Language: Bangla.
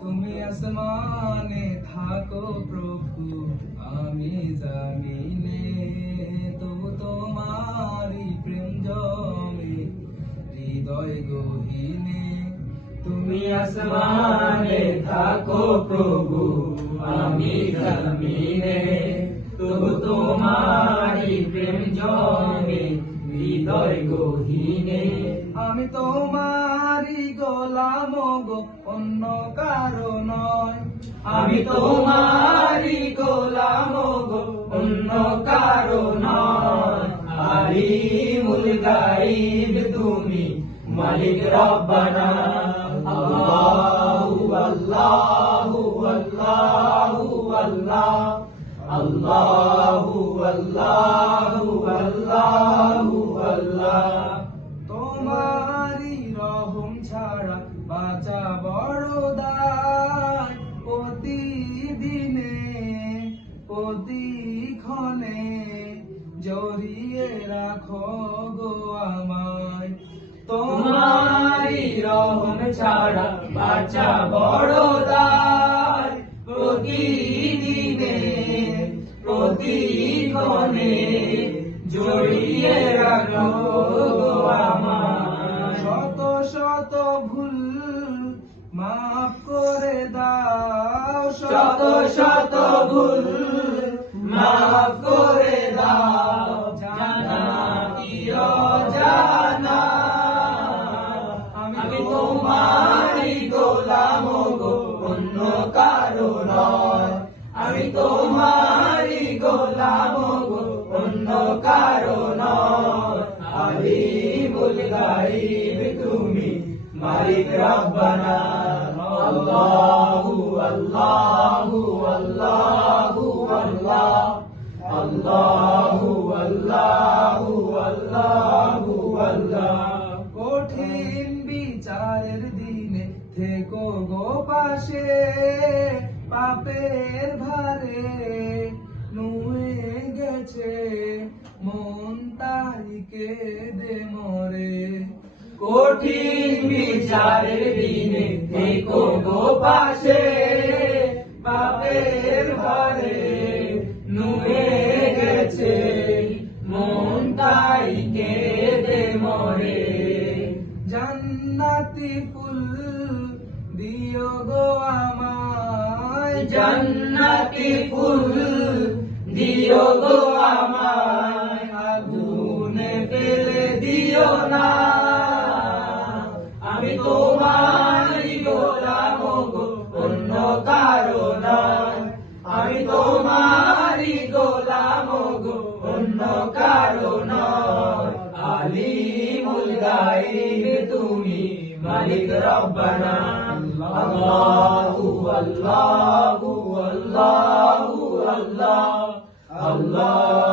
তুমি আসমানে থাকো প্রভু, আমি জামিনে, তবু তোমারই প্রেম জমে হৃদয় গহীনে। তুমি আসমানে থাকো প্রভু, আমি জামিনে, তবু তোমারই প্রেম জমে হৃদয় গহীনে। আমি তোমারই গোলাম গো, অন্য কারো নয়। আমি তোমারই গোলাম গো, অন্য কারো নয়। আলিমুল গায়ব তুমি, মালিক রব্বানা। আল্লাহু আল্লাহু আল্লাহু আল্লাহ, আল্লাহু আল্লাহু আল্লাহু আল্লাহ। তোমারই রহম ছাড়া বাঁচা বড় দায়, প্রতিদিনে প্রতিক্ষণে জড়িয়ে রাখো গো আমায়। তোমারই রহম ছাড়া বাঁচা বড় দায়, প্রতিদিনে প্রতিক্ষণে জড়িয়ে রাখো গো আমায়। শত শত ভুল মাফ করে দাও, শত শত ভুল মাফ করে দাও, জানা কি অজানা। আমি তোমারই গোলাম গো, অন্য কারো নয়। আমি তোমারই গোলাম গো, অন্য কারো নয়। আলিমুল গায়ব তুমি, মালিক রব্বানা। আল্লাহু আল্লাহু আল্লাহু আল্লাহ, আল্লাহু আল্লাহু আল্লাহু আল্লাহ। কঠিন বিচারের দিনে থেকো গো পাশে, পাপের ভারে নুয়ে গেছে মন, তাই কেঁদে মরে। কঠিন বিচারের দিনে থেকো গো পাশে, পাপের ভারে নুয়ে গেছে মন, তাই কেঁদে মরে। জান্নাতি ফুল দিও গো আমায়, জান্নাতি ফুল দিও গো আমায়। আগুনে ফেলে দিও না, আমি তোমারই গোলাম গো, অন্য কারো নয়। আমি তোমারই গোলাম গো, অন্য কারো নয়। আলিমুল গায়ব তুমি, মালিক রব্বানা। আল্লাহু আল্লাহু আল্লাহু আল্লাহ, আল্লাহ